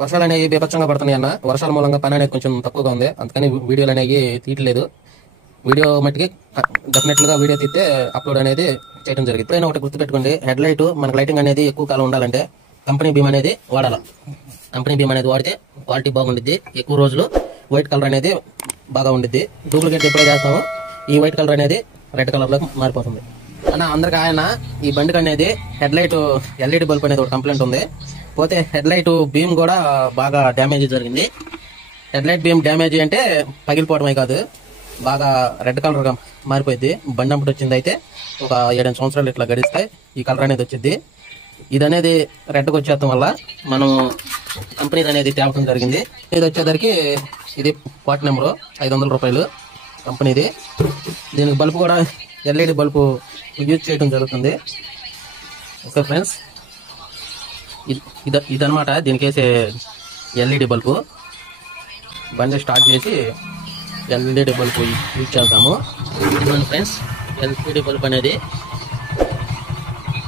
వర్షాలు అనేవి బీభత్సంగా పడుతున్నాయి అన్న. వర్షాల మూలంగా పని అనేది కొంచెం తక్కువగా ఉంది, అందుకని వీడియోలు అనేవి తీయట్లేదు. వీడియో మట్టికి డెఫినెట్గా వీడియో తీస్తే అప్లోడ్ అనేది చేయడం జరిగింది. ఎప్పుడైనా ఒకటి గుర్తుపెట్టుకోండి, హెడ్ లైట్ మనకు లైటింగ్ అనేది ఎక్కువ కాలం ఉండాలంటే కంపెనీ బీమ్ అనేది వాడాలి. కంపెనీ బీమ్ అనేది వాడితే క్వాలిటీ బాగుండిద్ది, ఎక్కువ రోజులు వైట్ కలర్ అనేది బాగా ఉండిద్ది. డూప్లికేట్ ఎప్పుడైతే చేస్తామో ఈ వైట్ కలర్ అనేది రెడ్ కలర్ లోకి మారిపోతుంది అన్న. అందరికి ఆయన ఈ బండికి అనేది హెడ్ లైట్ ఎల్ఈడి బల్బ్ అనేది ఒక కంప్లైంట్ ఉంది. పోతే హెడ్ లైట్ బీమ్ కూడా బాగా డ్యామేజ్ జరిగింది. హెడ్ లైట్ బీమ్ డ్యామేజ్ అంటే పగిలిపోవడమే కాదు, బాగా రెడ్ కలర్ గా మారిపోయింది. బండి అప్పుడు వచ్చింది అయితే ఒక 7 సంవత్సరాలు ఇట్లా గడిస్తే ఈ కలర్ అనేది వచ్చింది. ఇది అనేది రెడ్కి వచ్చేయడం వల్ల మనం కంపెనీ అనేది తేవడం జరిగింది. ఇది వచ్చేసరికి ఇది పార్ట్ నెంబరు 500 రూపాయలు కంపెనీది. దీనికి బల్బు కూడా ఎల్ఈడి బల్బు యూజ్ చేయడం జరుగుతుంది. ఓకే ఫ్రెండ్స్, ఇదనమాట దీనికి వేసే ఎల్ఈడి బల్బు. బండి స్టార్ట్ చేసి ఎల్ఈడి బల్బు యూజ్ చేద్దాము. ఫ్రెండ్స్, ఎల్ఈడి బల్బు అనేది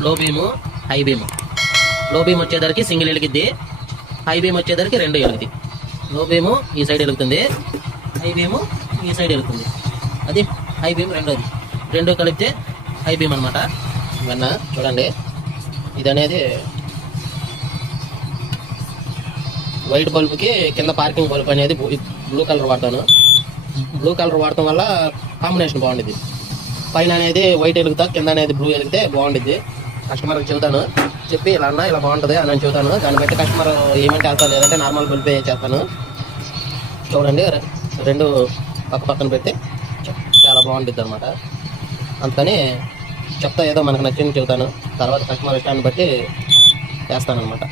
లో బీము, హై బీమ్. లో బీమ్ వచ్చేసరికి సింగిల్ వెలిగిద్ది, హై బీమ్ వచ్చేసరికి 2 వెలుగుద్ది. లో బీము ఈ సైడ్ వెలుగుతుంది, హై బీము ఈ సైడ్ వెలుగుతుంది. అది హై బీమ్ రెండోది, 2 కలిపితే హై బీమ్ అనమాట. ఇవన్న చూడండి, ఇది అనేది వైట్ బల్బుకి కింద పార్కింగ్ బల్బ్ అనేది బ్లూ కలర్ వాడతాను. బ్లూ కలర్ వాడటం వల్ల కాంబినేషన్ బాగుండిద్ది. పైన అనేది వైట్ వెలుగుతా, కింద అనేది బ్లూ వెలిగితే బాగుండిద్ది. కస్టమర్కి చెబుతాను, చెప్పి ఇలా అన్నా ఇలా బాగుంటుంది అని చెబుతాను. దాన్ని బట్టి కస్టమర్ ఏమంటే వెళ్తాను, లేదంటే నార్మల్ బల్బే చేస్తాను. చూడండి, 2 పక్కన పెడితే చాలా బాగుంటుంది అనమాట. అందుకని చెప్తా, ఏదో మనకు నచ్చింది చెబుతాను, తర్వాత కస్టమర్ ఇష్టాన్ని బట్టి చేస్తాను అనమాట.